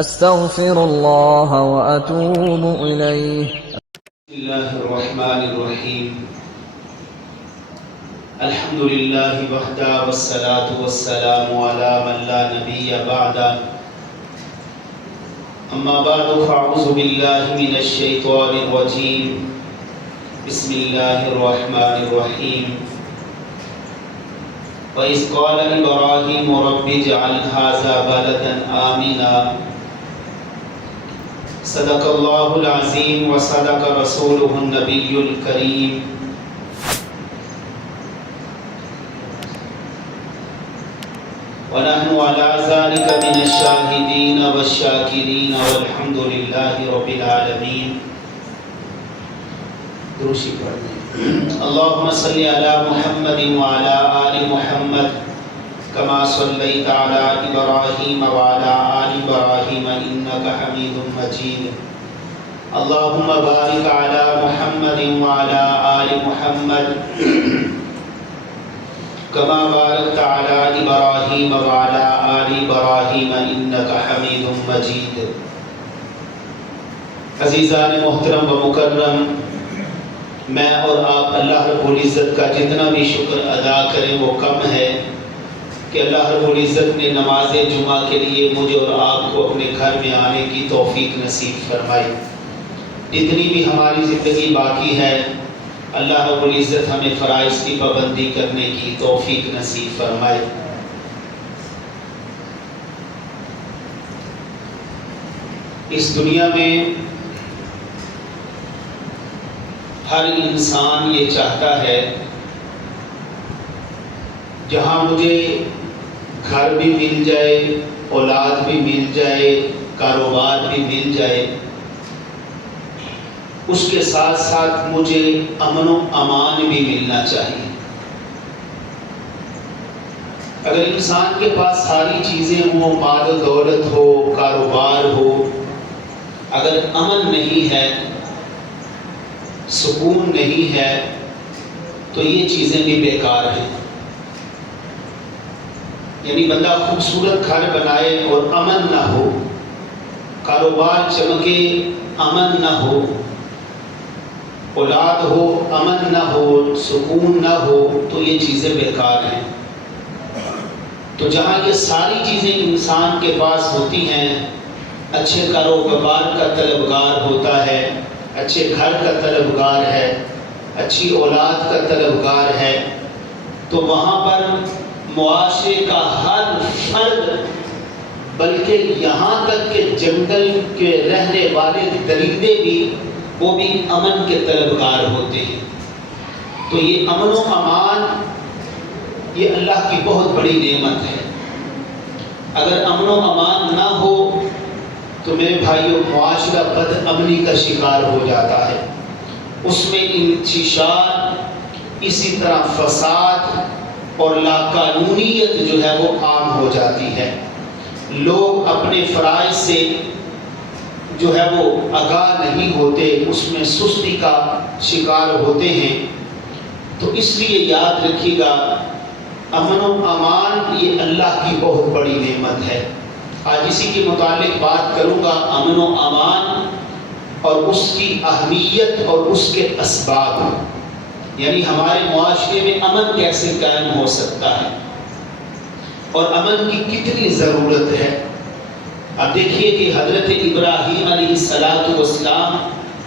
أستغفر الله وأتوب إليه. بسم الله الرحمن الرحيم. الحمد لله وحده والصلاة والسلام على من لا نبي بعده. أما بعد فأعوذ بالله من الشيطان الرجيم. بسم الله الرحمن الرحيم. وإذ قال إبراهيم رب اجعل هذا بلدا آمنا. صدق الله العظيم وصدق رسوله النبي الكريم. ونحن على ذلك من الشاهدين والشاكرين والحمد لله رب العالمين. دروشی پڑھیں. اللهم صل على محمد وعلى آل محمد كما صليت على إبراهيم وعلى آل إبراهيم إنك حميد مجيد. اللهم بارك على محمد وعلى آل محمد كما باركت على إبراهيم وعلى آل إبراهيم إنك حميد مجيد. عزیزان محترم و مکرم، میں اور آپ اللہ رب العزت کا جتنا بھی شکر ادا کریں وہ کم ہے کہ اللہ رب العزت نے نماز جمعہ کے لیے مجھے اور آپ کو اپنے گھر میں آنے کی توفیق نصیب فرمائی. جتنی بھی ہماری زندگی باقی ہے اللہ رب العزت ہمیں فرائض کی پابندی کرنے کی توفیق نصیب فرمائے. اس دنیا میں ہر انسان یہ چاہتا ہے جہاں مجھے گھر بھی مل جائے، اولاد بھی مل جائے، کاروبار بھی مل جائے، اس کے ساتھ ساتھ مجھے امن و امان بھی ملنا چاہیے. اگر انسان کے پاس ساری چیزیں ہوں، مال و دولت ہو، کاروبار ہو، اگر امن نہیں ہے، سکون نہیں ہے، تو یہ چیزیں بھی بیکار ہیں. یعنی بندہ خوبصورت گھر بنائے اور امن نہ ہو، کاروبار چمکے امن نہ ہو، اولاد ہو امن نہ ہو، سکون نہ ہو، تو یہ چیزیں بیکار ہیں. تو جہاں یہ ساری چیزیں انسان کے پاس ہوتی ہیں، اچھے کاروبار کا طلبگار ہوتا ہے، اچھے گھر کا طلبگار ہے، اچھی اولاد کا طلبگار ہے، تو وہاں پر معاشرے کا ہر فرد، بلکہ یہاں تک کہ جنگل کے رہنے والے درندے بھی، وہ بھی امن کے طلبگار ہوتے ہیں. تو یہ امن و امان یہ اللہ کی بہت بڑی نعمت ہے. اگر امن و امان نہ ہو تو میرے بھائیوں معاشرہ بد امنی کا شکار ہو جاتا ہے. اس میں انتشار، اسی طرح فساد اور لاقانونیت جو ہے وہ عام ہو جاتی ہے. لوگ اپنے فرائض سے جو ہے وہ آگاہ نہیں ہوتے، اس میں سستی کا شکار ہوتے ہیں. تو اس لیے یاد رکھیے گا امن و امان یہ اللہ کی بہت بڑی نعمت ہے. آج اسی کے متعلق بات کروں گا، امن و امان اور اس کی اہمیت اور اس کے اسباب، یعنی ہمارے معاشرے میں امن کیسے قائم ہو سکتا ہے اور امن کی کتنی ضرورت ہے. اب دیکھیے کہ حضرت ابراہیم علیہ السلام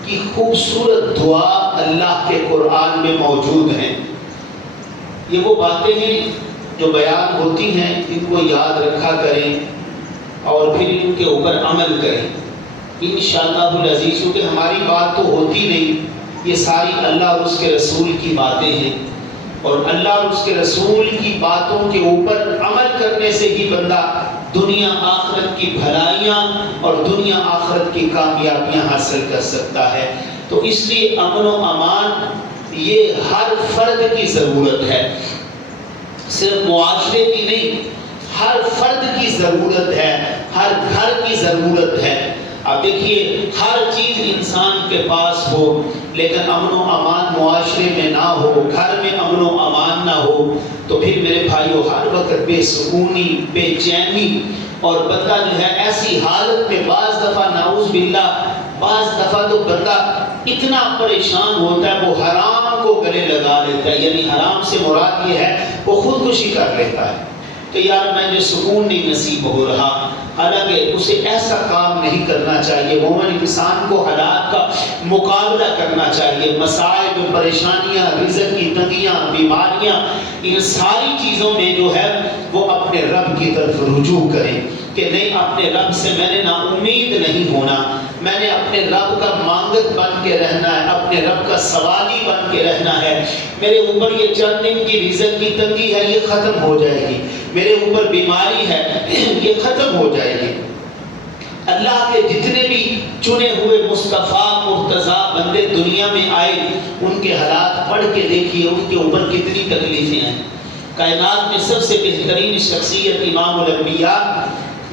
کی خوبصورت دعا اللہ کے قرآن میں موجود ہیں. یہ وہ باتیں ہیں جو بیان ہوتی ہیں، ان کو یاد رکھا کریں اور پھر ان کے اوپر عمل کریں انشاءاللہ العزیز. کیونکہ ہماری بات تو ہوتی نہیں، یہ ساری اللہ اور اس کے رسول کی باتیں ہیں، اور اللہ اور اس کے رسول کی باتوں کے اوپر عمل کرنے سے ہی بندہ دنیا آخرت کی بھلائیاں اور دنیا آخرت کی کامیابیاں حاصل کر سکتا ہے. تو اس لیے امن و امان یہ ہر فرد کی ضرورت ہے، صرف معاشرے کی نہیں، ہر فرد کی ضرورت ہے، ہر گھر کی ضرورت ہے. اب دیکھیے ہر چیز انسان کے پاس ہو لیکن امن و امان معاشرے میں نہ ہو، گھر میں امن و امان نہ ہو، تو پھر میرے بھائیو ہر وقت بے سکونی، بے چینی، اور بندہ جو ہے ایسی حالت میں بعض دفعہ نعوذ باللہ بعض دفعہ تو بندہ اتنا پریشان ہوتا ہے وہ حرام کو گلے لگا لیتا ہے، یعنی حرام سے مراد یہ ہے وہ خودکشی کر لیتا ہے کہ یار میں جو سکون نہیں نصیب ہو رہا، حالانکہ اسے ایسا کام نہیں کرنا چاہیے۔ مومن انسان کو حالات کا مقابلہ کرنا چاہیے، مسائل، پریشانیاں، رزق کی تنگیاں، بیماریاں، ان ساری چیزوں میں جو ہے وہ اپنے رب کی طرف رجوع کریں کہ نہیں، اپنے رب سے میں نے نا امید نہیں ہونا، میں نے اپنے رب کا مانگت بن کے رہنا ہے، اپنے رب کا سوالی بن کے رہنا ہے۔ میرے اوپر یہ چند دن کی رزق کی تنگی ہے، یہ ختم ہو جائے گی، میرے اوپر بیماری ہے یہ ختم ہو جائے گی۔ اللہ کے جتنے بھی چنے ہوئے مصطفیٰ مرتضیٰ بندے دنیا میں آئے، ان کے حالات پڑھ کے دیکھیے ان کے اوپر کتنی تکلیفیں ہیں۔ کائنات میں سب سے بہترین شخصیت امام الانبیاء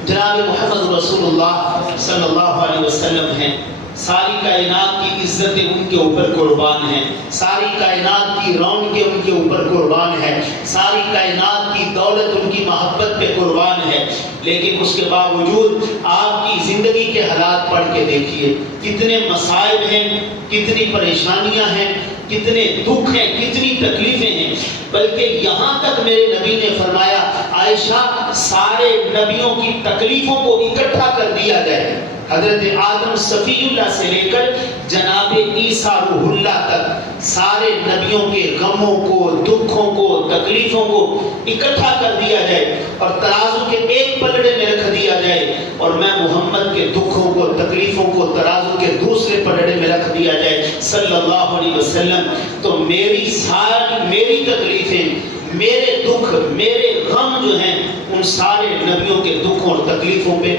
جناب محمد رسول اللہ صلی اللہ علیہ وسلم ہیں۔ ساری کائنات کی عزتیں ان کے اوپر قربان ہیں، ساری کائنات کی رونقیں ان کے اوپر قربان ہے، ساری کائنات کی دولت ان کی محبت پہ قربان ہے، لیکن اس کے باوجود آپ کی زندگی کے حالات پڑھ کے دیکھیے کتنے مصائب ہیں، کتنی پریشانیاں ہیں، کتنے دکھ ہیں، کتنی تکلیفیں ہیں۔ بلکہ یہاں تک میرے نبی نے فرمایا عائشہ سارے نبیوں کی تکلیفوں کو اکٹھا کر دیا جائے، حضرت آدم صفی اللہ سے لے کر جناب عیسیٰ روح اللہ تک سارے نبیوں کے غموں کو، دکھوں کو، تکلیفوں کو اکٹھا کر دیا جائے اور ترازو کے ایک پلڑے میں رکھ دیا جائے، اور میں محمد کے دکھوں کو، تکلیفوں کو ترازو کے دوسرے پلڑے میں رکھ دیا جائے صلی اللہ علیہ وسلم، تو میری تکلیفیں، میرے دکھ، میرے غم جو ہیں ان سارے نبیوں کے دکھوں اور تکلیفوں پہ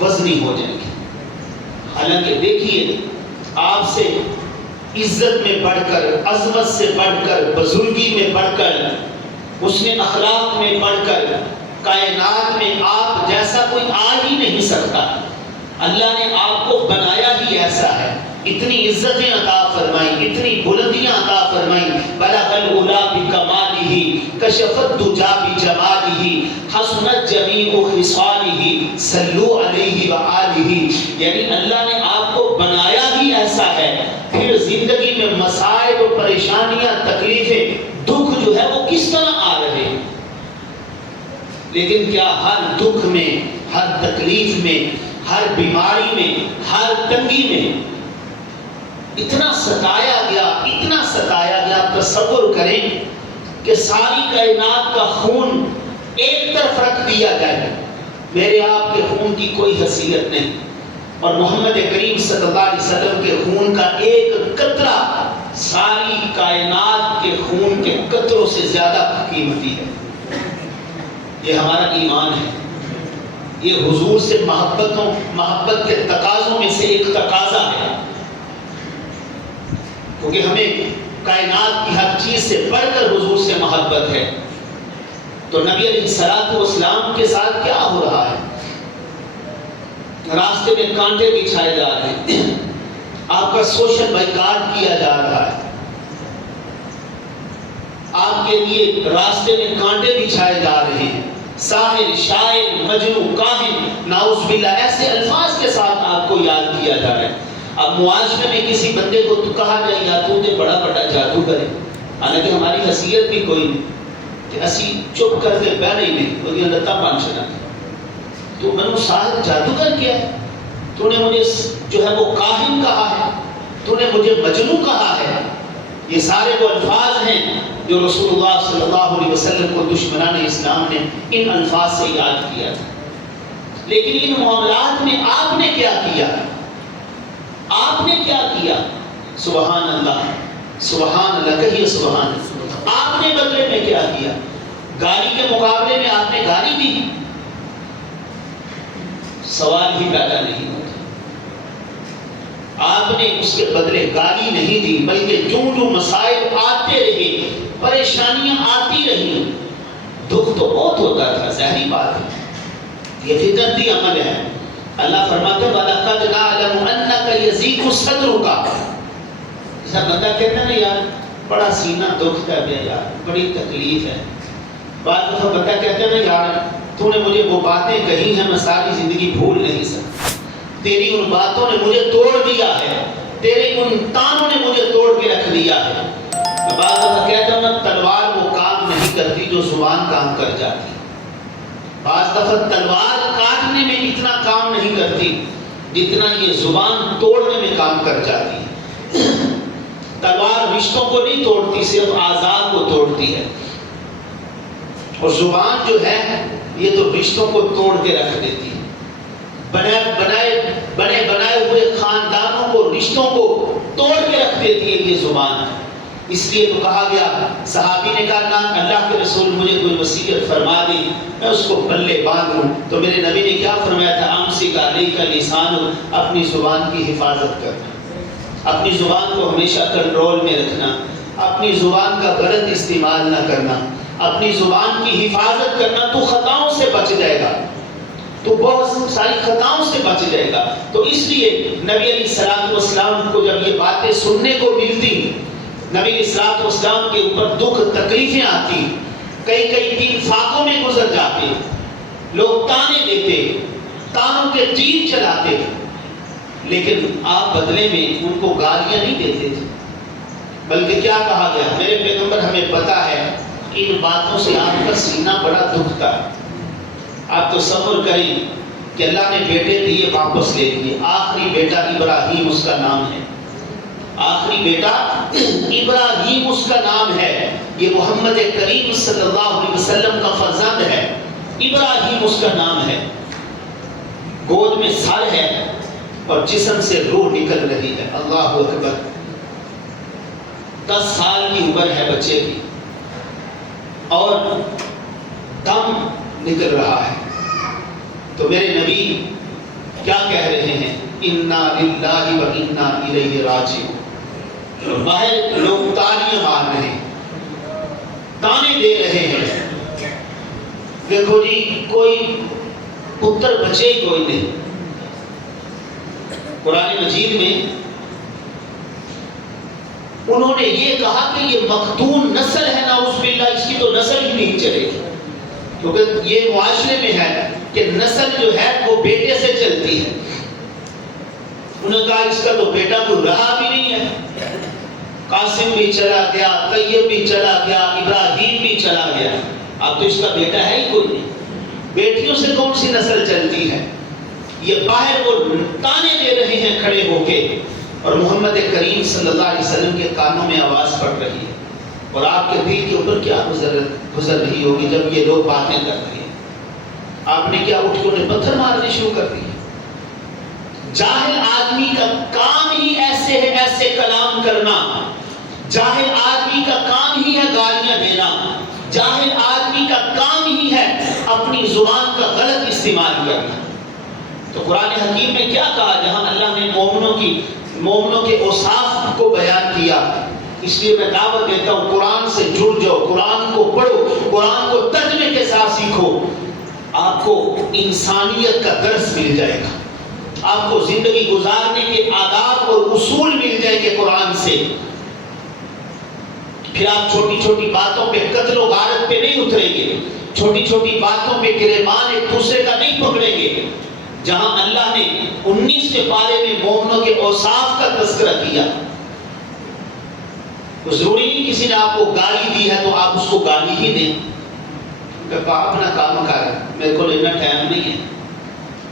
وزنی ہو جائیں گے۔ حالانکہ دیکھیے آپ سے عزت میں بڑھ کر، عظمت سے بڑھ کر، بزرگی میں بڑھ کر، حسن اخلاق میں بڑھ کر کائنات میں آپ جیسا کوئی آ ہی نہیں سکتا۔ اللہ نے آپ کو بنایا ہی ایسا ہے، اتنی عزتیں عطا فرمائی، اتنی بلندیاں عطا فرمائی، بلغ العلا بکمالہ کشف الدجا بجمالہ حسنت جمیع خصالہ صلوا علیہ وآلہ، یعنی اللہ نے آپ کو بنایا ہی ایسا ہے، پھر زندگی میں مسائل و پریشانیاں، تکلیفیں، دکھ جو ہے وہ کس طرح آ رہے ہیں، لیکن کیا ہر دکھ میں، ہر تکلیف میں، ہر بیماری میں، ہر تنگی میں اتنا ستایا گیا، اتنا ستایا گیا، تصور کریں کہ ساری کائنات کا خون ایک طرف رکھ دیا جائے، میرے آپ کے خون کی کوئی حیثیت نہیں، اور محمد کریم صلی اللہ علیہ وسلم کے خون کا ایک قطرہ ساری کائنات کے خون کے قطروں سے زیادہ قیمتی ہے۔ یہ ہمارا ایمان ہے، یہ حضور سے محبت کے تقاضوں میں سے ایک تقاضا ہے، کیونکہ ہمیں کائنات کی ہر چیز سے بڑھ کر حضور سے محبت ہے۔ تو نبی علیہ الصلوۃ والسلام کے ساتھ کیا ہو رہا ہے؟ راستے میں کانٹے بچھائے جا رہے ہیں، آپ کا سوشل بائیکاٹ کیا جا رہا ہے، آپ کے لیے راستے میں کانٹے بچھائے جا رہے ہیں، ساحر، شاعر، مجنون، کاہن، نعوذ باللہ ایسے الفاظ کے ساتھ آپ کو یاد کیا جا رہا ہے۔ اب معاشرے میں کسی بندے کو تو کہا جائے یا تو تے بڑا بڑا جادوگر ہے، حالانکہ ہماری حیثیت بھی کوئی نہیں کہ اسی چپ کر کے بہ نہیں وہ لتا بن چلا، تو میں نے ساحر جادوگر کیا ہے، تو نے مجھے جو ہے وہ کاہن کہا ہے، تو نے مجھے مجنون کہا ہے، یہ سارے وہ الفاظ ہیں جو رسول اللہ صلی اللہ علیہ وسلم کو دشمنان اسلام نے ان الفاظ سے یاد کیا تھا۔ لیکن ان معاملات میں آپ نے کیا کیا؟ آپ نے کیا کیا؟ سبحان اللہ، سبحان اللہ، کہیے سبحان اللہ۔ آپ نے بدلے میں کیا کیا؟ گالی کے مقابلے میں آپ نے گالی دی؟ سوال ہی پیدا نہیں ہوتا۔ آپ نے اس کے بدلے گالی نہیں دی، بلکہ جو مسائل آتے رہے، پریشانیاں آتی رہی، دکھ تو بہت ہوتا تھا، ظاہری بات ہے، یہ فطرتی عمل ہے، اللہ فرماتے ہیں وَلَقَدْ نَعْلَمُ أَنَّكَ يَضِيقُ صَدْرُكَ. ایسا بندہ کہتا ہے نا یار بڑا سینہ دکھتا ہے یار، بڑی تکلیف ہے. بعض دفعہ بندہ کہتا ہے نا یار تو نے مجھے وہ باتیں کہی ہیں میں ساری زندگی بھول نہیں سکتا، تیری ان باتوں نے مجھے توڑ دیا ہے، تیرے ان تانوں نے مجھے توڑ کے رکھ دیا ہے. میں بعض دفعہ کہتا ہوں نا تلوار وہ کام نہیں کرتی جو زبان کام کر جاتی. بعض دفعہ تلوار کاٹنے میں اتنا کام نہیں کرتی جتنا یہ زبان توڑنے میں کام کر جاتی ہے. تلوار رشتوں کو نہیں توڑتی، صرف آزاد کو توڑتی ہے، اور زبان جو ہے یہ تو رشتوں کو توڑ کے رکھ دیتی ہے. بنے بنائے ہوئے خاندانوں کو، رشتوں کو توڑ کے رکھ دیتی ہے یہ زبان. اس لیے تو کہا گیا، صحابی نے کہا نا اللہ کے رسول مجھے کوئی وصیت فرما دی میں اس کو پلے باندھوں، تو میرے نبی نے کیا فرمایا تھا؟ امسک علیک لسان، اپنی زبان کی حفاظت کرنا، اپنی زبان کو ہمیشہ کنٹرول میں رکھنا، اپنی زبان کا غلط استعمال نہ کرنا، اپنی زبان کی حفاظت کرنا. تو خطاؤں سے بچ جائے گا، تو بہت ساری خطاؤں سے بچ جائے گا. تو اس لیے نبی علیہ الصلوۃ والسلام کو جب یہ باتیں سننے کو ملتی، نبی علیہ الصلوۃ والسلام کے اوپر دکھ تکلیفیں آتی، کئی دن فاقوں میں گزر جاتے، لوگ تانے دیتے، تانوں کے تیر چلاتے، لیکن آپ بدلے میں ان کو گالیاں نہیں دیتے تھے، بلکہ کیا کہا گیا؟ میرے پیغمبر ہمیں پتا ہے ان باتوں سے آپ کا سینہ بڑا دکھتا ہے. آپ تو صبر کریں کہ اللہ نے بیٹے دیے واپس لے لیے. آخری بیٹا ابراہیم اس کا نام ہے، آخری بیٹا ابراہیم اس کا نام ہے. یہ محمد کریم صلی اللہ علیہ وسلم کا فرزند ہے، ابراہیم اس کا نام ہے. گود میں سر ہے اور جسم سے روح نکل رہی ہے. اللہ اکبر. 10 سال کی عمر ہے بچے کی اور دم نکل رہا ہے. تو میرے نبی کیا کہہ رہے ہیں؟ انا للہ و انا الیہ راجعون. باہر لوگ تالیاں مار رہے ہیں، تانے دے رہے ہیں، دیکھو جی کوئی پتر بچے کوئی نہیں. قرآن مجید میں انہوں نے یہ کہا کہ یہ مختون نسل ہے، نعوذ باللہ اس کی تو نسل ہی نہیں چلے گی، کیونکہ یہ معاشرے میں ہے کہ نسل جو ہے وہ بیٹے سے چلتی ہے. انہوں نے کہا اس کا تو بیٹا کوئی رہا بھی نہیں ہے، قاسم بھی چلا گیا، طیب بھی چلا گیا، ابراہیم بھی چلا گیا، اب تو اس کا بیٹا ہے ہی کوئی نہیں. بیٹیوں سے کون سی نسل چلتی ہے؟ یہ باہر وہ تانے دے رہے ہیں کھڑے ہو کے، اور محمد کریم صلی اللہ علیہ وسلم کے کانوں میں آواز پڑ رہی ہے. اور آپ کے دل کے اوپر کیا گزر رہی ہوگی جب یہ لوگ باتیں کر رہے ہیں؟ آپ نے کیا اٹھ کے انہیں پتھر مارنے شروع کر دیے؟ جاہل آدمی کا کام ہی ایسے ہے، ایسے کلام کرنا. جاہل آدمی کا کام ہی ہے گالیاں دینا. جاہل آدمی کا کام ہی ہے اپنی زبان کا غلط استعمال کرنا. تو قرآن حکیم میں کیا کہا؟ جہاں اللہ نے مومنوں کے اوصاف کو بیان کیا، اس لیے میں دعوت دیتا ہوں قرآن سے جڑ جاؤ، قرآن کو پڑھو، قرآن کو ترجمے کے ساتھ سیکھو. آپ کو انسانیت کا درس مل جائے گا، آپ کو زندگی گزارنے کے آداب اور اصول مل جائے گے قرآن سے. پھر آپ چھوٹی چھوٹی باتوں پہ قتل و غارت پہ نہیں اتریں گے، چھوٹی چھوٹی باتوں پہ گریبان ایک دوسرے کا نہیں پکڑیں گے. جہاں اللہ نے 19 پارے میں مومنوں کے اوصاف کا تذکرہ کیا، تو ضروری نہیں کسی نے آپ کو گالی دی ہے تو آپ اس کو گالی ہی دیں کہ اپنا کام کر، میرے کو اتنا ٹائم نہیں ہے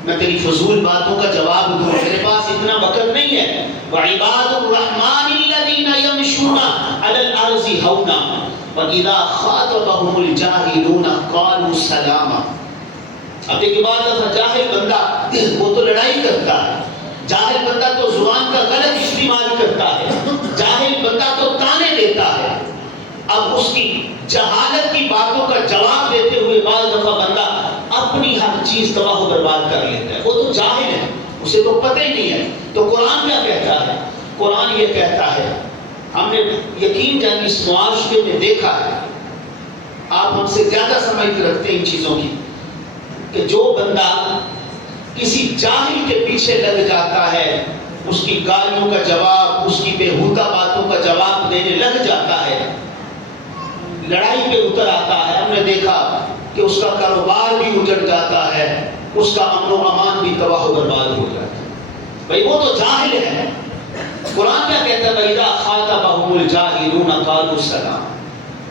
میں تیری فضول باتوں کا جواب دوں، میرے پاس اتنا وقت نہیں ہے. وعباد الرحمن الذین یمشون علی الارض ہونا واذا خاطبهم الجاہلون قالوا سلاما. اب دیکھیں بعض دفعہ جاہل بندہ وہ تو لڑائی کرتا ہے، جاہل بندہ تو زبان کا غلط استعمال کرتا ہے، جاہل بندہ تو تانے دیتا ہے. اب اس کی جہالت کی باتوں کا جواب دیتے ہوئے بعض دفعہ بندہ اپنی ہر چیز تباہ و برباد کر لیتا ہے. وہ تو جاہل ہے، اسے تو پتہ ہی نہیں ہے. تو قرآن کیا کہتا ہے؟ قرآن یہ کہتا ہے، ہم نے یقین جان اس معاشرے میں دیکھا ہے، آپ ہم سے زیادہ سمجھ رکھتے ہیں ان چیزوں کی، کہ جو بندہ کسی جاہل کے پیچھے لگ جاتا ہے، اس کی گالیوں کا جواب، اس کی بےہودہ باتوں کا جواب دینے لگ جاتا ہے، لڑائی پہ اتر آتا ہے، ہم نے دیکھا کہ اس کا کاروبار بھی اجڑ جاتا ہے، اس کا امن و امان بھی تباہ و برباد ہو جاتا ہے۔ بھئی وہ تو جاہل ہے۔ قرآن کیا کہتا ہے؟ وَإِذَا خَاطَبَهُمُ الْجَاهِلُونَ قَالُوا سَلَامًا،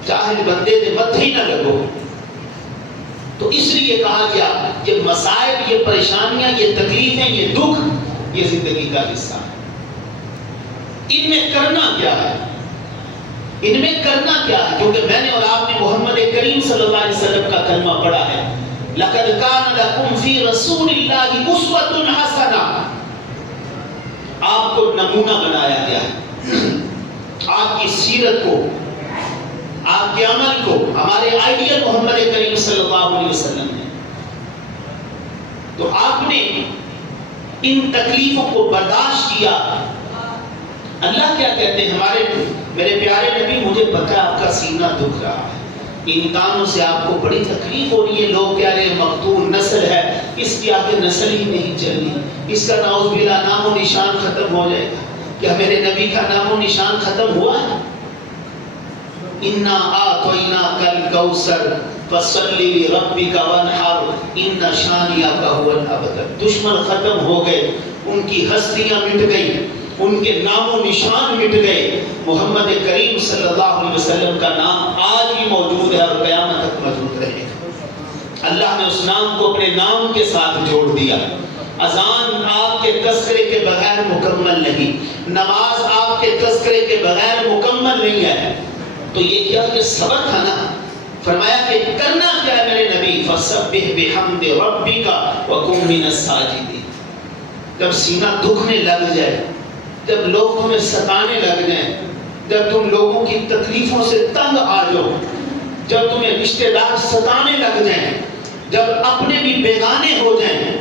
جاہل بندے دے متھی نہ لگو۔ تو اس لیے کہا گیا یہ مصائب، یہ پریشانیاں، یہ تکلیفیں، یہ دکھ، یہ زندگی کا حصہ ہے۔ ان میں کرنا کیا ہے؟ ان میں کرنا کیا ہے؟ کیونکہ میں نے اور آپ نے محمد کریم صلی اللہ علیہ وسلم کا کلمہ پڑھا ہے، لَقَدْ كَانَ لَكُمْ فِي رَسُولِ اللَّهِ أُسْوَةٌ حَسَنَةٌ، آپ کو نمونہ بنایا گیا ہے، آپ کی سیرت کو، آپ کے عمل کو، ہمارے آئیڈیل محمد کریم صلی اللہ علیہ وسلم ہے۔ تو آپ نے ان تکلیفوں کو برداشت کیا۔ اللہ کیا کہتے ہیں؟ میرے پیارے نبی، مجھے پتا ہے آپ کا سینہ دکھ رہا ہے، ان کاموں سے آپ کو بڑی تکلیف ہو رہی ہے، لوگ کہہ رہے ہیں مقتول نسل ہے، اس کی آگے نسل ہی نہیں چلنی، اس کا نعوذ باللہ نام و نشان ختم ہو جائے گا۔ کیا میرے نبی کا نام و نشان ختم ہوا ہے؟ اِنَّا أَعْطَيْنَاكَ الْكَوْثَرَ فَصَلِّ لِرَبِّكَ وَانْحَرْ إِنَّ شَانِئَكَ هُوَ الْأَبْتَرُ۔ دشمن ختم ہو گئے، ان کی ہستیاں مٹ گئی، ان کے نام و نشان مٹ گئے۔ محمد کریم صلی اللہ علیہ وسلم کا نام آج بھی موجود ہے اور قیامت تک موجود رہے گا۔ اللہ نے اس نام کو اپنے نام کے ساتھ جوڑ دیا۔ اذان آپ کے تذکرے کے بغیر مکمل نہیں، نماز آپ کے تذکرے کے بغیر مکمل نہیں ہے۔ تو یہ کیا کہ صبر تھا نا؟ فرمایا کہ کرنا کیا ہے میرے نبی؟ فَسَبِّحْ بِحَمْدِ رَبِّكَ وَكُن مِّنَ السَّاجِدِينَ۔ جب سینہ دکھنے لگ جائے، جب لوگ تمہیں ستانے لگ جائیں، جب تم لوگوں کی تکلیفوں سے تنگ آ جاؤ، جب تمہیں رشتہ دار ستانے لگ جائیں، جب اپنے بھی بیگانے ہو جائیں،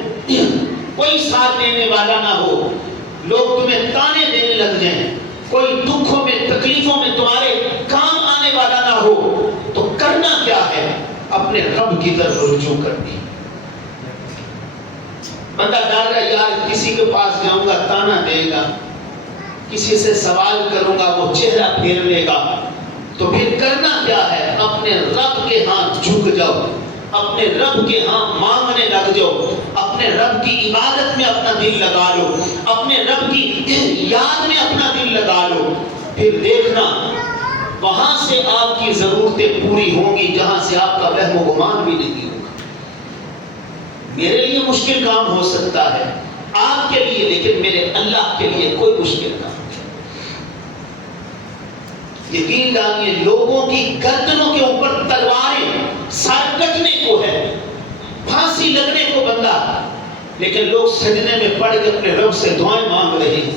کوئی ساتھ دینے والا نہ ہو، لوگ تمہیں تانے دینے لگ جائیں، کوئی دکھوں میں تکلیفوں میں تمہارے کام آنے والا نہ ہو، تو کرنا کیا ہے؟ اپنے رب کی طرف رجوع کرنی۔ بندہ ڈر رہا ہے یار کسی کے پاس جاؤں گا تانا دے گا، کسی سے سوال کروں گا وہ چہرہ پھیر لے گا، تو پھر کرنا کیا ہے؟ اپنے رب کے ہاں جھک جاؤ، اپنے رب کے ہاں مانگنے لگ جاؤ، اپنے رب کی عبادت میں اپنا دل لگا لو، اپنے رب کی یاد میں اپنا دل لگا لو، پھر دیکھنا وہاں سے آپ کی ضرورتیں پوری ہوں گی جہاں سے آپ کا وہم و گمان بھی نہیں ہوگا۔ میرے لیے مشکل کام ہو سکتا ہے، آپ کے لیے، لیکن میرے اللہ کے لیے کوئی مشکل کام نہیں۔ یقین جانیے لوگوں کی گردنوں کے اوپر تلواریں، سر کٹنے کو ہے، پھانسی لگنے کو بندہ، لیکن لوگ سجدے میں پڑھ کے اپنے رب سے دعائیں مانگ رہے ہیں۔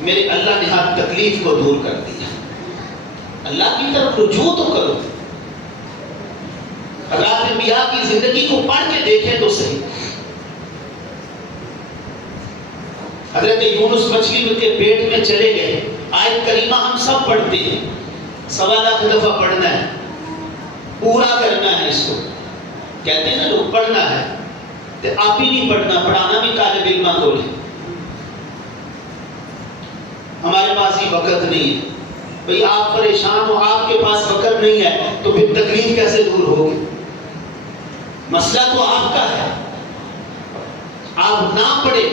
میرے اللہ نے ہر تکلیف کو دور کر دیا۔ اللہ کی طرف رجوع تو کرو۔ حضرات انبیاء کی زندگی کو پڑھ کے دیکھیں تو صحیح۔ حضرت یونس مچھلی کے پیٹ میں چلے گئے، آیت کریمہ ہم سب پڑھتے ہیں، 1.25 لاکھ دفعہ پڑھنا ہے، پورا کرنا ہے اس کو، کہتے ہیں نا لوگ پڑھنا ہے، تو آپ ہی نہیں پڑھنا، پڑھانا بھی طالب علماں کو لے۔ ہمارے پاس ہی وقت نہیں ہے، بھئی آپ پریشان ہو، آپ کے پاس وقت نہیں ہے تو پھر تکلیف کیسے دور ہوگی؟ مسئلہ تو آپ کا ہے، آپ نہ پڑھے،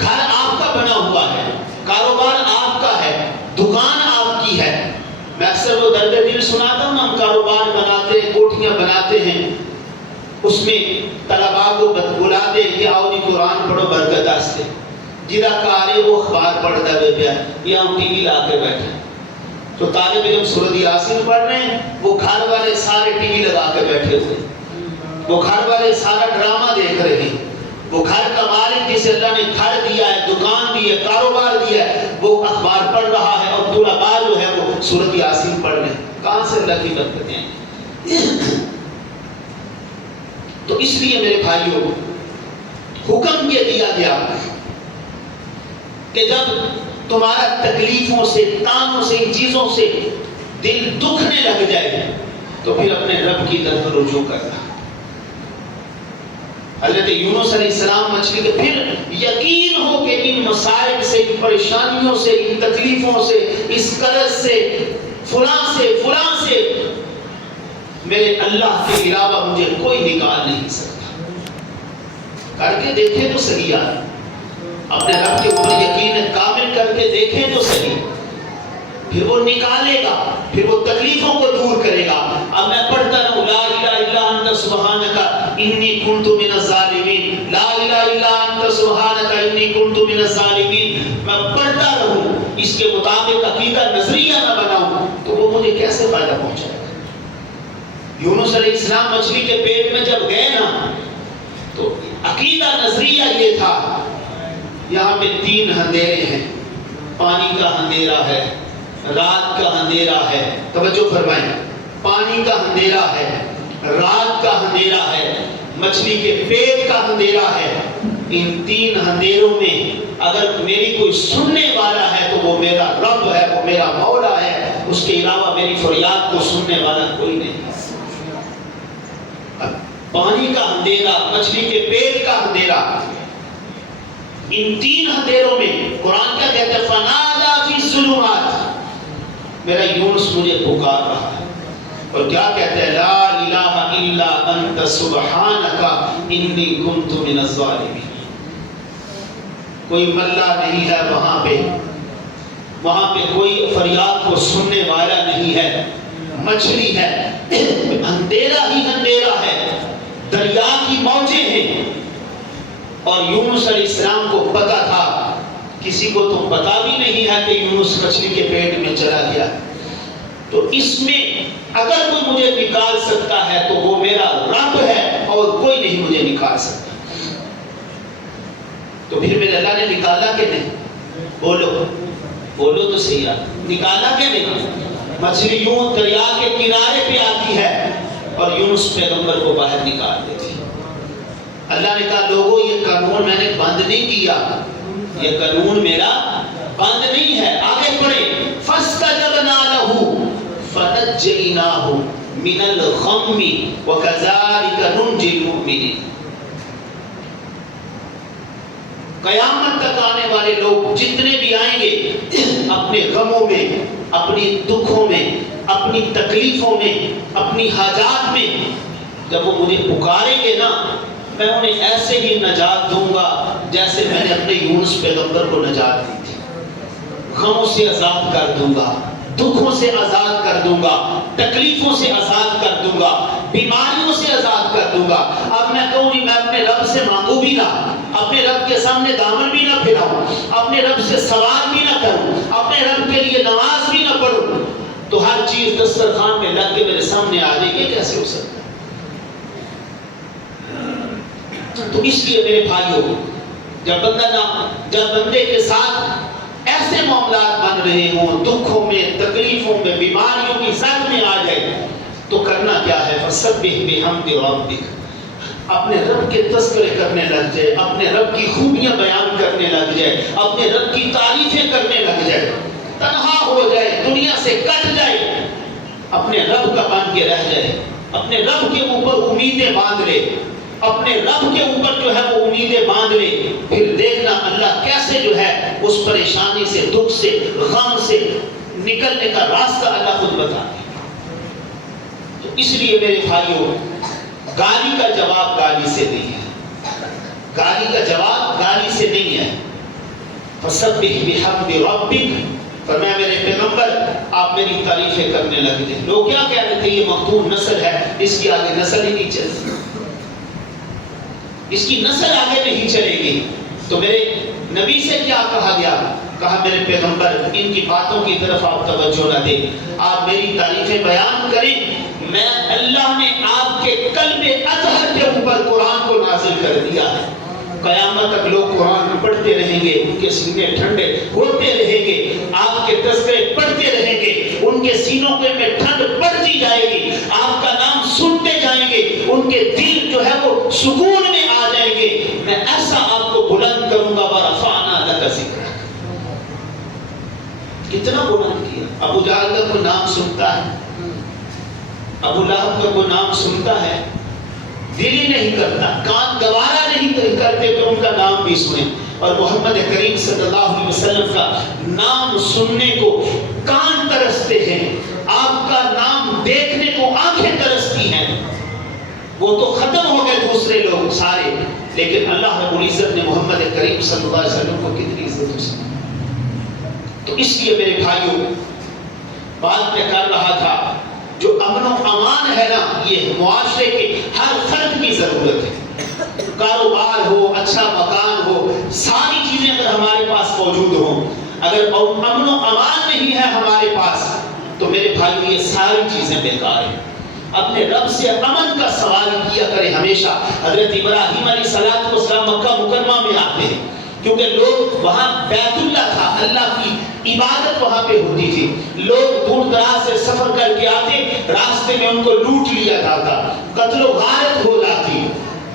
گھر آپ کا بنا ہوا ہے، کاروبار آپ کا ہے، دکان آپ کی ہے۔ میں اکثر وہ درد دل سناتا ہوں، ہم کاروبار بناتے ہیں، کوٹھیاں بناتے ہیں، اس میں طلباء کو بلاتے ہیں کہ آؤ جی قرآن پڑھو برکت آستے، جدہ کارے وہ اخبار پڑھتا ہوئے پیا یا ہم ٹی وی لا کے بیٹھے، تو طالب علم سورۃ یاسین پڑھ رہے ہیں، وہ گھر والے سارے ٹی وی لگا کے بیٹھے ہوئے، وہ گھر والے سارا ڈرامہ دیکھ رہے ہیں، وہ گھر کا مالک جسے اللہ نے گھر دیا ہے، دکان دی ہے، کاروبار دیا ہے، وہ اخبار پڑھ رہا ہے اور طلباء جو ہے وہ سورۃ یاسین پڑھ رہے ہیں۔ کہاں سے اللہ کی برکتیں ہیں؟ تو اس لیے میرے بھائیوں حکم یہ دیا گیا کہ جب تمہارا تکلیفوں سے، تانوں سے، ان چیزوں سے دل دکھنے لگ جائے تو پھر اپنے رب کی طرف رجوع کرنا۔ حضرت یونس علیہ السلام مچھلی کے پھر یقین ہو کہ ان مسائل سے، ان پریشانیوں سے، ان تکلیفوں سے، اس قرض سے، فلاں سے میرے اللہ کے علاوہ مجھے کوئی نکال نہیں سکتا۔ کر کے دیکھیں تو صحیح یار، اپنے رب کے اوپر یقین کامل کر کے دیکھیں تو صحیح، پھر وہ نکالے گا، پھر وہ تکلیفوں کو دور کرے گا۔ اب میں پڑھتا رہوں لا الہ الا انت سبحانک انی کنت من الظالمین، لا الہ الا انت سبحانک انی کنت من الظالمین، میں پڑھتا رہوں، اس کے مطابق عقیدہ نظریہ نہ بناؤں تو وہ مجھے کیسے فائدہ پہنچائے گا؟ یونس علیہ السلام مچھلی کے پیٹ میں جب گئے نا تو عقیدہ نظریہ یہ تھا، یہاں پہ 3 اندھیرے ہیں، پانی کا اندھیرا ہے، رات کا اندھیرا ہے، توجہ فرمائیں، پانی کا اندھیرا ہے، رات کا اندھیرا ہے، مچھلی کے پیٹ کا اندھیرا ہے۔ ان 3 اندھیروں میں اگر میری کوئی سننے والا ہے تو وہ میرا رب ہے، وہ میرا مولا ہے، اس کے علاوہ میری فریاد کو سننے والا کوئی نہیں۔ پانی کا اندھیرا، مچھلی کے پیٹ کا اندھیرا، ان 3 اندھیروں میں قرآن کیا کہتا ہے؟ فنادا فی الظلمات، میرا یونس مجھے پکار رہا ہے، اور کیا کہتا ہے؟ لا الہ الا انت سبحانک انی کنت من الظالمین۔ کوئی ملا نہیں ہے وہاں پہ کوئی فریاد کو سننے والا نہیں ہے، مچھلی ہے، اندھیرا ہی اندھیرا ہے، دریا کی موجیں ہیں، اور یونس علیہ السلام کو پتا تھا، کسی کو تو پتا بھی نہیں ہے کہ یونس مچھلی کے پیٹ میں چلا گیا، تو اس میں اگر کوئی مجھے نکال سکتا ہے تو وہ میرا رب ہے، اور کوئی نہیں مجھے نکال سکتا۔ تو پھر میرے اللہ نے نکالا کہ نہیں؟ بولو تو صحیح ہے، نکالا کہ نہیں؟ مچھلی یوں دریا کے کنارے پہ آتی ہے اور یونس پیغمبر کو باہر نکال دیتی۔ اللہ نے کہا لوگوں یہ قانون میں نے بند نہیں کیا، یہ قانون میرا بند نہیں ہے، آگے پڑھیں، فَاسْتَجَبْنَا لَهُ فَنَجَّيْنَاهُ مِنَ الْغَمِّ وَكَذَلِكَ نُنْجِي الْمُؤْمِنِينَ۔ قیامت تک آنے والے لوگ جتنے بھی آئیں گے، اپنے غموں میں، اپنی دکھوں میں، اپنی تکلیفوں میں، اپنی حاجات میں، جب وہ مجھے پکاریں گے نا، میں انہیں ایسے ہی نجات دوں گا جیسے میں نے اپنے یونس پیغمبر کو نجات دی تھی۔ غموں سے آزاد کر دوں گا، دکھوں سے آزاد کر دوں گا، تکلیفوں سے آزاد کر دوں گا، بیماریوں سے آزاد کر دوں گا۔ اب میں کہوں گی میں اپنے رب سے مانگوں بھی نہ، اپنے رب کے سامنے دامن بھی نہ پھیلاؤں، اپنے رب سے سوال بھی نہ کروں، اپنے رب کے لیے نماز بھی نہ پڑھوں، تو ہر چیز دسترخوان میں لگ کے میرے سامنے آ جائے گی، کیسے ہو سکتا ہے؟ تو اس لیے میرے بھائیوں، جب بندے کے ساتھ ایسے معاملات بن رہے ہوں، دکھوں میں، تکلیفوں میں، بیماریوں کی زد میں آ جائے، تو کرنا کیا ہے؟ فَسَبِّحْ بِحَمْدِ رَبِّكَ، اپنے رب کے تذکرے کرنے لگ جائے، اپنے رب کی خوبیاں بیان کرنے لگ جائے، اپنے رب کی تعریفیں کرنے لگ جائے، تنہا ہو جائے، دنیا سے کٹ جائے، اپنے رب کا بن کے رہ جائے، اپنے رب کے اوپر امیدیں باندھ لے، اپنے رب کے اوپر جو ہے وہ امیدیں باندھ لے، پھر دیکھنا اللہ کیسے جو ہے اس پریشانی سے، دکھ سے، غم سے نکلنے کا راستہ اللہ خود بتا دے۔ تو اس لیے میرے بھائیوں، گالی کا جواب گالی سے نہیں ہے، گالی کا جواب گالی سے نہیں ہے۔ فَسَبِّحْ بِحَمْدِ رَبِّكَ، فرمایا میرے پیغمبر آپ میری تعریفیں کرنے لگے تھے۔ لوگ کیا کہہ رہے تھے؟ یہ مقتول نسل ہے، اس کی آگے نسل ہی نہیں چلتی، اس کی نسل آگے نہیں چلے گی۔ تو میرے نبی سے کیا کہا گیا؟ کہا میرے پیغمبر ان کی باتوں کی طرف آپ توجہ نہ دیں، آپ میری تعریفیں بیان کریں، میں اللہ نے آپ کے قلب اطہر کے اوپر قرآن کو نازل کر دیا ہے۔ قیامت تک لوگ قرآن پڑھتے رہیں گے، ان کے سینے ٹھنڈے ہوتے رہیں گے، آپ کے تذکرے پڑھتے رہیں گے، ان کے سینوں میں ٹھنڈ پڑتی جائے گی، آپ کا نام سنتے جائیں گے، ان کے دل جو ہے وہ سکون میں آ جائیں گے۔ میں ایسا آپ کو بلند کروں گا، وَرَفَعْنَا لَكَ ذِكْرَكَ۔ کتنا بلند کیا؟ ابو جہل کا کوئی نام سنتا ہے؟ ابو لہب کا کوئی نام سنتا ہے؟ دل ہی نہیں کرتا، کان گوارا نہیں کرتے کہ ان کا نام بھی سنیں. اور محمد کریم صلی اللہ علیہ وسلم کا نام سننے کو کان ترستے ہیں، آپ کا نام دیکھنے کو آنکھیں ترستی ہیں. وہ تو ختم ہو گئے دوسرے لوگ سارے، لیکن اللہ رب العزت نے محمد کریم صلی اللہ علیہ وسلم کو کتنی عزت دی. تو اس لیے میرے بھائیوں، بات میں کر رہا تھا، جو امن و امان ہے نا، یہ معاشرے کے ہر فرد کی ضرورت ہے. کاروبار ہو، اچھا مکان ہو، ساری چیزیں اگر ہمارے پاس موجود ہوں، اگر امن و امان نہیں ہے ہمارے پاس، تو میرے بھائی یہ ساری چیزیں بیکار ہیں. اپنے رب سے امن کا سوال کیا کریں ہمیشہ. حضرت ابراہیم علیہ السلام مکہ مکرمہ میں آتے ہیں کیونکہ لوگ وہاں بیت اللہ تھا، اللہ کی عبادت وہاں پہ ہوتی تھی. لوگ دور دراز سے سفر کر کے آتے، راستے میں ان کو لوٹ لیا جاتا، قتل و غارت ہو جاتی،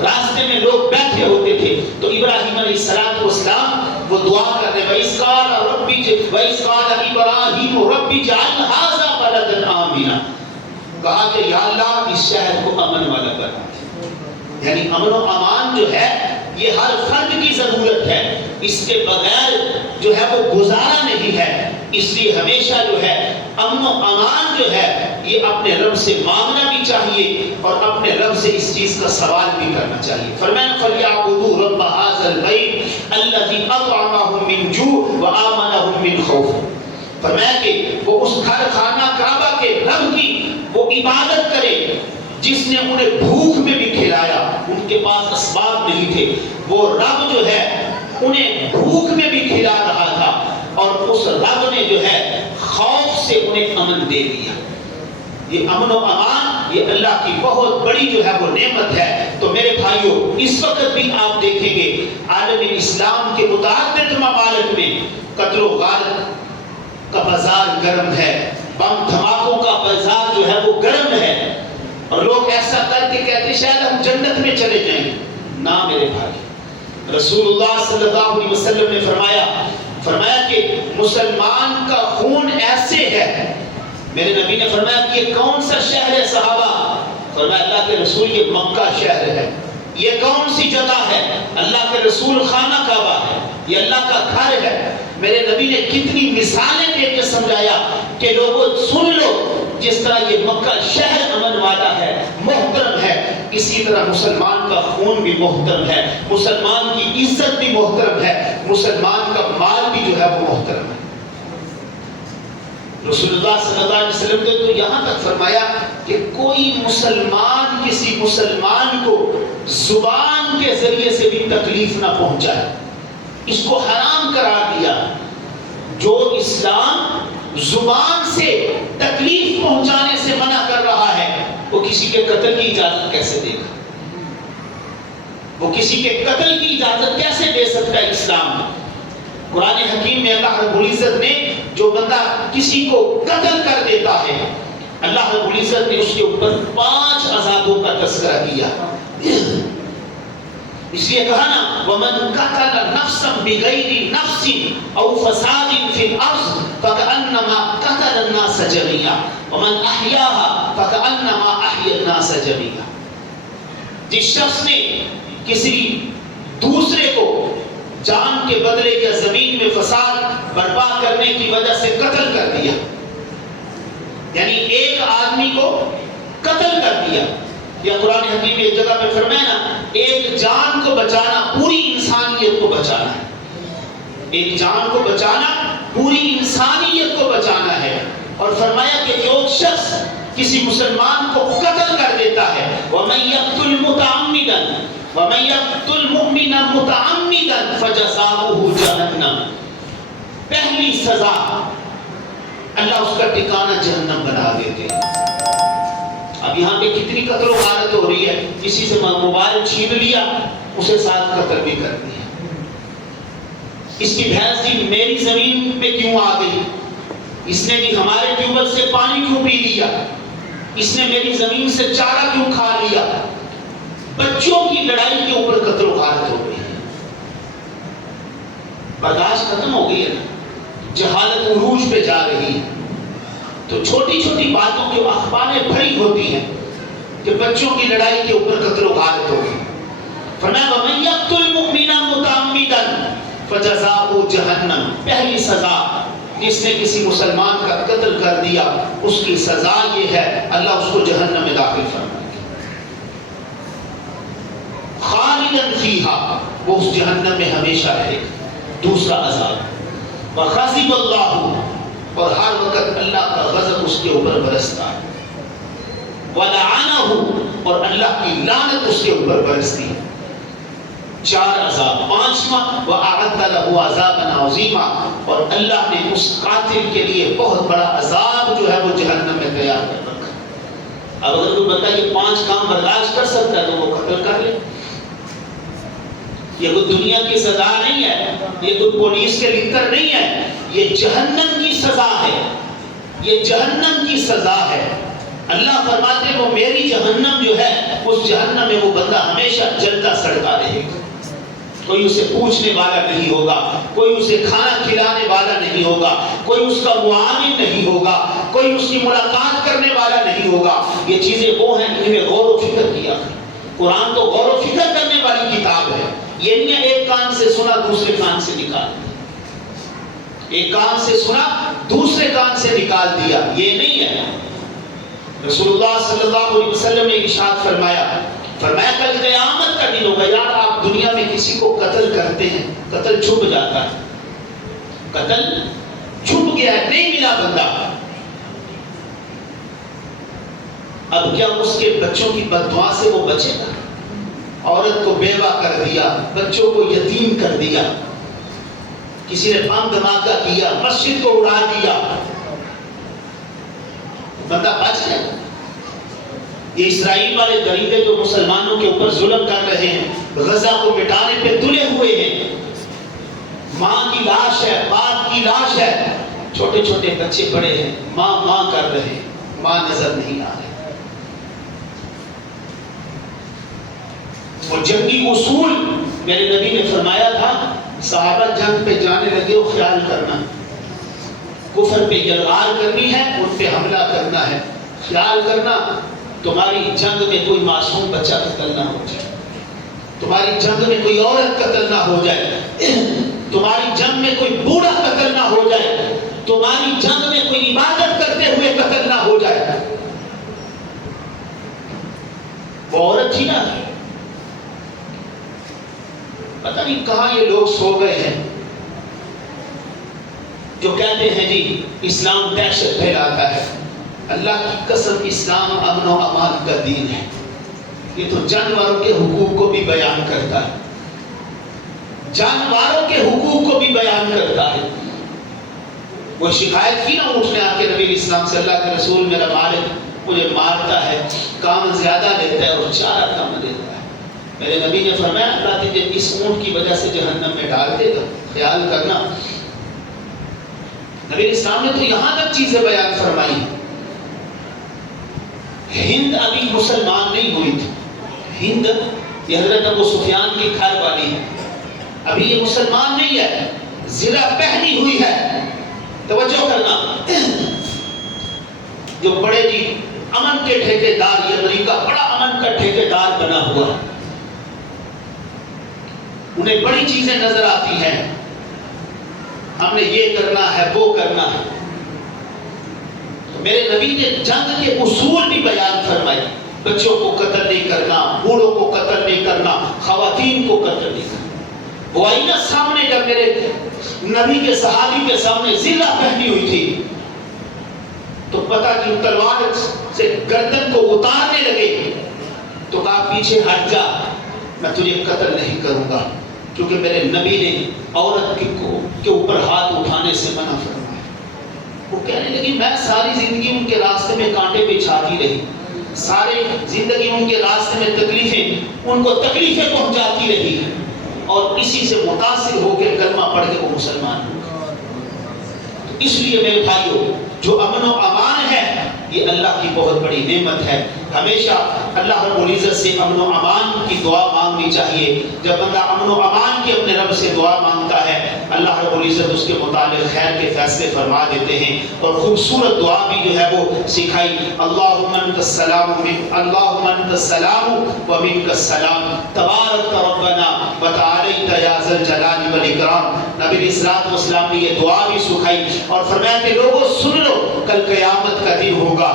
راستے میں لوگ بیٹھے ہوتے تھے. تو ابراہیم علیہ السلام وہ دعا کرتے، وَإِذْ قَالَ إِبْرَاهِيمُ رَبِّ اجْعَلْ هَٰذَا بَلَدًا آمِنًا، کہا کہ یا اللہ اس شہر کو امن والا بنا دے. یعنی امن و امان جو ہے یہ ہر فرد کی ضرورت ہے، اس کے بغیر جو ہے وہ گزارا نہیں ہے. اس لیے ہمیشہ جو ہے امن و امان جو ہے یہ اپنے رب سے مانگنا بھی چاہیے اور اپنے رب سے اس چیز کا سوال بھی کرنا چاہیے. فرمایا فَلْيَعْبُدُوا رَبَّ هَٰذَا الْبَيْتِ الَّذِي أَطْعَمَهُم مِّن جُوعٍ وَآمَنَهُم مِّن خَوْفٍ. فرمایا کہ وہ اس گھر خانہ کعبہ کے رب کی وہ عبادت کرے جس نے انہیں بھوک میں بھی کھلایا. ان کے پاس اسباب نہیں تھے، وہ رب جو ہے انہیں بھوک میں بھی کھلا رہا تھا، اور اس رب نے جو ہے خوف سے انہیں امن دے دیا. یہ امن و امان یہ اللہ کی بہت بڑی جو ہے وہ نعمت ہے. تو میرے بھائیوں، اس وقت بھی آپ دیکھیں گے عالم اسلام کے متعدد ممالک میں قتل و غارت کا بازار گرم ہے، بم دھماکوں کا بازار جو ہے وہ گرم ہے، اور لوگ ایسا کر کے کہتے ہیں شاید ہم جنت میں چلے جائیں. نہ میرے بھائی، رسول اللہ صلی اللہ علیہ وسلم نے فرمایا کہ مسلمان کا خون ایسے ہے. میرے نبی نے فرمایا کہ یہ کون سا شہر ہے صحابہ؟ فرمایا اللہ کے رسول یہ مکہ شہر ہے. یہ کون سی جگہ ہے؟ اللہ کے رسول خانہ کعبہ ہے، یہ اللہ کا گھر ہے. میرے نبی نے کتنی مثالیں دے کے سمجھایا کہ لوگوں سن لو، جس طرح یہ مکہ شہر امن والا ہے، محترم ہے، اسی طرح مسلمان کا خون بھی محترم ہے، مسلمان کی عزت بھی محترم ہے، مسلمان کا مال بھی جو ہے وہ محترم ہے. رسول اللہ صلی اللہ علیہ وسلم نے تو یہاں تک فرمایا کہ کوئی مسلمان کسی مسلمان کو زبان کے ذریعے سے بھی تکلیف نہ پہنچائے، اس کو حرام قرار دیا. جو اسلام زبان سے تکلیف پہنچانے سے منع کر رہا ہے، وہ کسی کے قتل کی اجازت کیسے دے گا؟ وہ کسی کے قتل کی اجازت کیسے دے سکتا ہے اسلام؟ قرآن حکیم میں اللہ رب العزت نے جو بندہ کسی کو قتل کر دیتا ہے، اللہ رب العزت نے اس کے اوپر 5 عذابوں کا تذکرہ کیا. اس لیے کہا نا وَمَنْ قَتَلَ نَفْسًا بِغَيْرِ نَفْسٍ أَوْ فَسَادٍ فِي الْأَرْضِ فَكَأَنَّمَا قَتَلَ النَّاسَ جَمِيعًا وَمَنْ أَحْيَاهَا فَكَأَنَّمَا أَحْيَا النَّاسَ جَمِيعًا. جس شخص نے کسی دوسرے کو جان کے بدلے یا زمین میں فساد برپا کرنے کی وجہ سے قتل کر دیا، یعنی ایک آدمی کو قتل کر دیا، یا قرآن حکیم میں ایک جگہ میں فرمایا نا ایک جان کو بچانا پوری انسانیت کو بچانا ہے. ایک جان کو بچانا پوری انسانیت کو بچانا ہے. اور فرمایا کہ جو شخص کسی مسلمان کو قتل کر دیتا ہے وَمَن يَقْتُلْ مُتَعَمِّدًا وَمَن يَقْتُلْ مُؤْمِنًا مُتَعَمِّدًا فَجَزَاؤُهُ جَهَنَّمُ، پہلی سزا اللہ اس کا ٹھکانہ جہنم بنا دیتے ہیں. اب یہاں پہ کتنی قتل و غارت ہو رہی ہے، کسی سے موبائل چھین لیا اسے ساتھ قتل بھی کر دیا. اس کی بھینس جی میری زمین پہ کیوں آ گئی، اس نے بھی ہمارے ٹیوبل سے پانی کیوں پی لیا، اس نے میری زمین سے چارہ کیوں کھا لیا. بچوں کی لڑائی کے اوپر قتل و غارت ہو گئی ہے. برداشت ختم ہو گئی ہے نا، جہالت عروج پہ جا رہی ہے. تو چھوٹی چھوٹی باتوں کی اخباریں بھری ہوتی ہیں کہ کہ بچوں کی لڑائی کے اوپر قتل و غارت ہوگی. فرمایا وَمَن يَقْتُلْ مُؤْمِنًا مُتَعَمِّدًا فَجَزَاؤُهُ جَهَنَّمُ. پہلی سزا جس نے کسی مسلمان کا قتل کر دیا اس کی سزا یہ ہے اللہ اس کو جہنم میں داخل فرمائے گا. خالداً فیہا، وہ اس جہنم میں ہمیشہ رہے گا. دوسرا عذاب وغضب اللہ، اور ہر وقت اللہ کا غضب اس کے اوپر برستا ہے. وَلَعَنَهُ، اور اللہ کی لعنت اس کے اوپر برستی ہے. 4 عذاب. 5واں وَأَعَدَّ لَهُ عَذَابًا عَظِيمًا، اور اللہ نے اس قاتل کے لیے بہت بڑا عذاب جو ہے وہ جہنم میں تیار کر رکھا. اب اگر کوئی بندہ یہ 5 کام برداشت کر سکتا ہے تو وہ قتل کر لے. یہ کوئی دنیا کی سزا نہیں ہے، یہ کوئی پولیس کے لکھر نہیں ہے، یہ جہنم کی سزا ہے. یہ جہنم کی سزا ہے. اللہ فرماتے ہیں وہ میری جہنم جو ہے اس جہنم میں وہ بندہ ہمیشہ جلتا سڑتا رہے گا. کوئی اسے پوچھنے والا نہیں ہوگا، کوئی اسے کھانا کھلانے والا نہیں ہوگا، کوئی اس کا معاون نہیں ہوگا، کوئی اس کی ملاقات کرنے والا نہیں ہوگا. یہ چیزیں وہ ہیں ان میں غور و فکر کیا. قرآن تو غور و فکر کرنے والی کتاب ہے. یہ نہیں ہے ایک کان سے سنا دوسرے کان سے نکال دیا، ایک کان سے سنا دوسرے کان سے نکال دیا، یہ نہیں ہے. رسول اللہ صلی اللہ علیہ وسلم نے ارشاد فرمایا کل قیامت کا دن ہوگا. یار آپ دنیا میں کسی کو قتل کرتے ہیں، قتل چھپ جاتا ہے، قتل چھپ گیا ہے، نہیں ملا بندہ. اب کیا اس کے بچوں کی بددعا سے وہ بچے گا؟ عورت کو بیوہ کر دیا، بچوں کو یتیم کر دیا، کسی نے بم دھماکہ کیا، مسجد کو اڑا دیا، بندہ بچ گیا؟ یہ اسرائیل والے غریبے جو مسلمانوں کے اوپر ظلم کر رہے ہیں، غزہ کو مٹانے پہ تلے ہوئے ہیں، ماں کی لاش ہے، باپ کی لاش ہے، چھوٹے چھوٹے بچے پڑے ہیں، ماں ماں کر رہے ہیں، ماں نظر نہیں آ رہی. وہ جنگی اصول میرے نبی نے فرمایا تھا صحابہ جنگ پہ جانے لگے ہو خیال کرنا، کفر پہ یلغار کرنی ہے، ان پہ حملہ کرنا ہے، خیال کرنا تمہاری جنگ میں کوئی معصوم بچہ قتل نہ ہو جائے، تمہاری جنگ میں کوئی عورت قتل نہ ہو جائے، تمہاری جنگ میں کوئی بوڑھا قتل نہ ہو جائے، تمہاری جنگ میں کوئی عبادت کرتے ہوئے قتل نہ ہو جائے. وہ عورت ہی نہ ہے. پتہ نہیں کہاں یہ لوگ سو گئے ہیں جو کہتے ہیں جی اسلام دہشت پھیلاتا ہے. اللہ کی قسم اسلام امن و امان کا دین ہے. یہ تو جانوروں کے حقوق کو بھی بیان کرتا ہے، جانوروں کے حقوق کو بھی بیان کرتا ہے. وہ شکایت کی نا اٹھنے آ کے نبی اسلام سے، اللہ کے رسول میرا مالک مجھے مارتا ہے، کام زیادہ لیتا ہے اور چارہ کم دیتا ہے. میرے نبی نے فرمایا اللہ تجھے اس اونٹ کی وجہ سے جہنم میں ڈال دے گا، خیال کرنا. نبی اسلام نے تو یہاں تک چیزیں بیان فرمائی. ہند ابھی مسلمان نہیں ہوئی تھی. ہند یہ حضرت ابو سفیان کی گھر والی ہے، ابھی یہ مسلمان نہیں ہے، زرہ پہنی ہوئی ہے. توجہ کرنا، جو بڑے جی امن کے ٹھیکیدار، یہ امریکہ بڑا امن کا ٹھیکیدار بنا ہوا ہے، انہیں بڑی چیزیں نظر آتی ہیں، ہم نے یہ کرنا ہے وہ کرنا ہے. تو میرے نبی نے جنگ کے اصول بھی بیان فرمائے. بچوں کو قتل نہیں کرنا، بوڑھوں کو قتل نہیں کرنا، خواتین کو قتل نہیں کرنا. وہ آئی نا سامنے جب میرے نبی کے صحابی کے سامنے ذلہ پہنی ہوئی تھی تو پتہ کہ تلوار سے گردن کو اتارنے لگے تو کہا پیچھے ہٹ جا، میں تجھے قتل نہیں کروں گا، کیونکہ میرے نبی نے عورت کے اوپر ہاتھ اٹھانے سے منع فرمایا. وہ کہنے لگی میں ساری زندگی ان کے راستے میں کانٹے بچھاتی رہی، ساری زندگی ان کے راستے میں تکلیفیں، ان کو تکلیفیں پہنچاتی رہی، اور اسی سے متاثر ہو کے کلمہ پڑھ کے وہ مسلمان ہو. اس لیے میرے بھائیوں جو امن و امان ہے یہ اللہ کی بہت بڑی نعمت ہے. ہمیشہ اللہ رب العزت سے امن و امان کی دعا مانگنی چاہیے. جب بندہ امن و امان کی اپنے رب سے دعا مانگتا ہے اللہ رب العزت اس کے متعلق خیر کے فیصلے فرما دیتے ہیں. اور خوبصورت دعا بھی جو ہے وہ سکھائی, اللہم انت السلام اللہم انت السلام و منک السلام تبارک ربنا وتعالیت یا ذا الجلال والاکرام. نبی علیہ الصلوۃ والسلام نے یہ دعا بھی سکھائی اور فرمایا کہ لوگوں سن لو, کل قیامت کا دن ہوگا,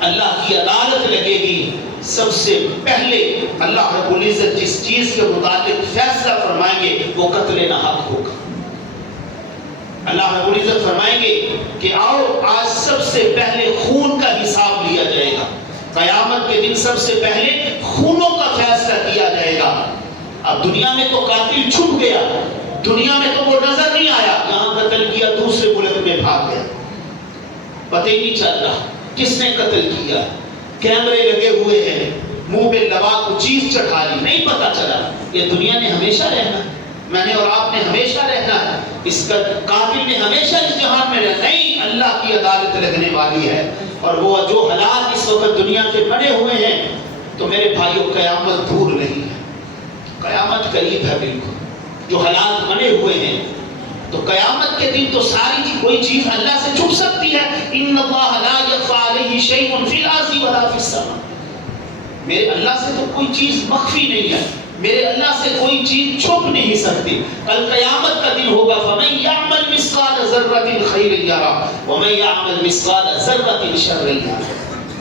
اللہ کی عدالت لگے گی. سب سے پہلے اللہ رب العزت جس چیز کے متعلق فیصلہ فرمائیں گے وہ قتل ناحق ہوگا. اللہ رب العزت فرمائیں گے کہ آؤ آج سب سے پہلے خون کا حساب لیا جائے گا. قیامت کے دن سب سے پہلے خونوں کا فیصلہ کیا جائے گا. اب دنیا میں تو قاتل چھپ گیا, دنیا میں تو وہ نظر نہیں آیا, یہاں قتل کیا دوسرے ملک میں بھاگ گیا, پتہ ہی نہیں چل رہا کس نے قتل کیا. کیمرے لگے ہوئے ہیں, منہ پہ لبا کو چیز چڑھا لی, نہیں پتا چلا. یہ دنیا نے ہمیشہ رہنا ہے, میں نے اور آپ نے ہمیشہ رہنا ہے, اس کا قاتل نے ہمیشہ اس جہان میں رہنا. نہیں, اللہ کی عدالت لگنے والی ہے. اور وہ جو حالات اس وقت دنیا کے بنے ہوئے ہیں تو میرے بھائیوں قیامت دور نہیں ہے, قیامت قریب ہے بالکل. جو حالات بنے ہوئے ہیں تو قیامت کے دن تو ساری کوئی چیز اللہ سے چھپ سکتی ہے. ان اللہ لا یخفی علیہ شیء فی الارض ولا فی السماء. میرے اللہ سے تو کوئی چیز مخفی نہیں ہے, میرے اللہ سے کوئی چیز چھپ نہیں سکتی. کل قیامت کا دن ہوگا, فمن یعمل مثقال ذرۃ خیرا یرہ ومن یعمل مثقال ذرۃ شرا یرہ.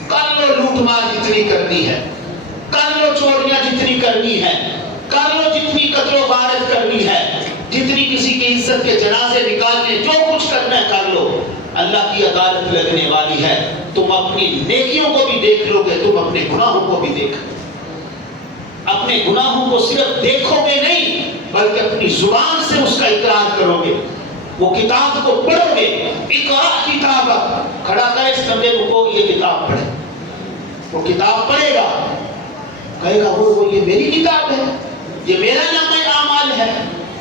کر لو لوٹ مار جتنی کرنی ہے, کر لو چوریاں جتنی کرنی ہے, کر لو جتنی قتل و غارت کرنی ہے, جتنی کسی کی عزت کے جنازے نکالنے, جو کچھ کرنا ہے کر لو. اللہ کی عدالت لگنے والی ہے. تم اپنی نیکیوں کو بھی دیکھ لو گے, تم اپنے گناہوں کو بھی دیکھ لو. اپنے گناہوں کو صرف دیکھو گے نہیں بلکہ اپنی زبان سے اس کا اقرار کرو گے. وہ کتاب کو پڑھو گے, اقرا کتاب, کھڑا کرے اس بندے کو یہ کتاب پڑھے. وہ کتاب پڑھے گا, کہے گا وہ یہ میری کتاب ہے, یہ میرا نامہ اعمال ہے,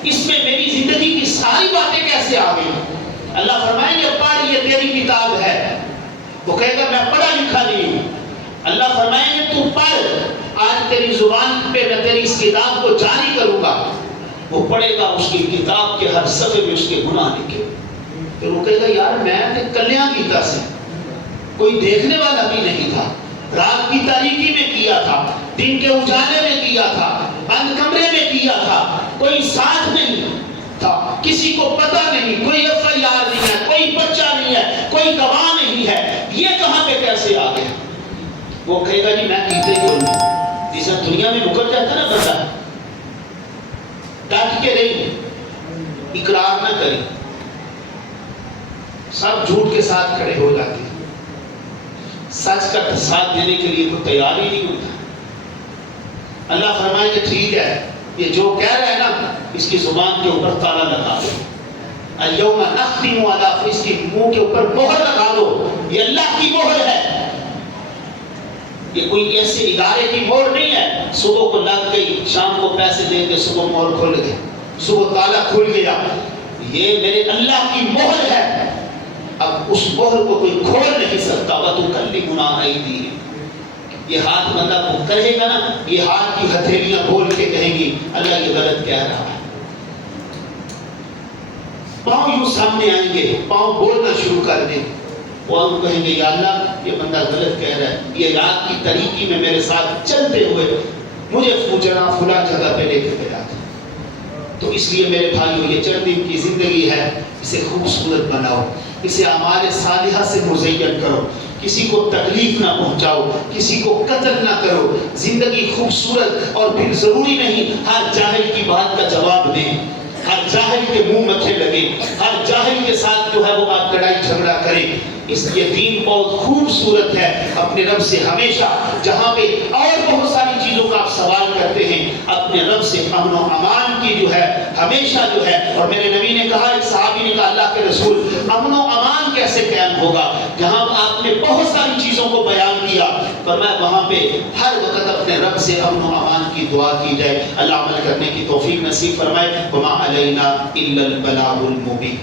اس میں میری زندگی کی ساری باتیں کیسے آ گئی. اللہ فرمائیں گے پڑھ, یہ تیری کتاب ہے. وہ کہے گا میں پڑھا لکھا نہیں ہوں. اللہ فرمائیں گے تو پڑھ, آج تیری زبان پہ میں تیری اس کتاب کو جاری کروں گا. وہ پڑھے گا, اس کی کتاب کے ہر صفحے میں اس کے گناہ لکھے. پھر وہ کہے گا یار میں نے کلیاں کیتا سے, کوئی دیکھنے والا بھی نہیں تھا, رات کی تاریکی میں کیا تھا, دن کے اجالے میں کیا تھا, بند کمرے میں کیا تھا, کوئی ساتھ نہیں تھا, کسی کو پتہ نہیں, کوئی ایف آئی آر نہیں ہے, کوئی بچہ نہیں ہے, کوئی گواہ نہیں ہے, یہ کہاں پہ کیسے آ گیا. وہ کہے گا جی میں کیتے ہی کوئی نہیں. جیسا دنیا میں مکر جاتا نا بندہ, ڈٹ کے نہیں, اقرار نہ کرے, سب جھوٹ کے ساتھ کھڑے ہو جاتے ہیں, سچ کا ساتھ دینے کے لیے کوئی تیار ہی نہیں ہوتا. اللہ فرمائے کہ ٹھیک ہے, یہ جو کہہ رہا ہے نا اس کی زبان کے اوپر تالا لگا دو. اليوم نختم علی افواہہم, اس کی منہ کے اوپر مہر لگا دو. یہ اللہ کی مہر ہے, یہ کوئی ایسے ادارے کی مہر نہیں ہے. صبح کو لگ گئی, شام کو پیسے دیں گے, صبح مہر کھل گئی, صبح تالا کھل گیا. یہ میرے اللہ کی مہر ہے. اب اس مہر کو کوئی کھول نہیں سکتا. وَتُكَلِّمُنَا أَيْدِيهِمْ, یہ ہاتھ بندہ کو کہے گا نا, یہ ہاتھ کی ہتھیلیاں کھول کے کہیں گی اللہ یہ غلط کہہ رہا ہے. پاؤں یوں سامنے آئیں گے, پاؤں بولنا شروع کر دیں, وہ ہم کہیں گے یا اللہ یہ بندہ غلط کہہ رہا ہے, یہ رات کی تاریکی میں میرے ساتھ چلتے ہوئے مجھے فلاں جگہ پہ لے کے گیا تھا. تو اس لیے میرے بھائیوں یہ چند دن کی زندگی ہے, اسے خوبصورت بناؤ, اسے اعمال صالحہ سے مزین کرو, کسی کو تکلیف نہ پہنچاؤ, کسی کو قتل نہ کرو. زندگی خوبصورت, اور پھر ضروری نہیں ہر جاہل کی بات کا جواب دیں, ہر جاہل کے منہ متھے لگے, ہر جاہل کے ساتھ جو ہے وہ آپ لڑائی جھگڑا کریں. اس لیے دین بہت خوبصورت ہے. اپنے رب سے ہمیشہ جہاں پہ اور بہت ساری چیزوں کا آپ سوال کرتے ہیں, اپنے رب سے امن و امان کی جو ہے ہمیشہ جو ہے. اور میرے نبی نے کہا, ایک صحابی نے کہا اللہ کے رسول امن و امان کیسے قائم ہوگا, جہاں آپ نے بہت ساری چیزوں کو بیان کیا, فرمایا وہاں پہ ہر وقت اپنے رب سے امن و امان کی دعا کی جائے. اللہ عمل کرنے کی توفیق نصیب فرمائے. وما علینا الا البلاغ المبین.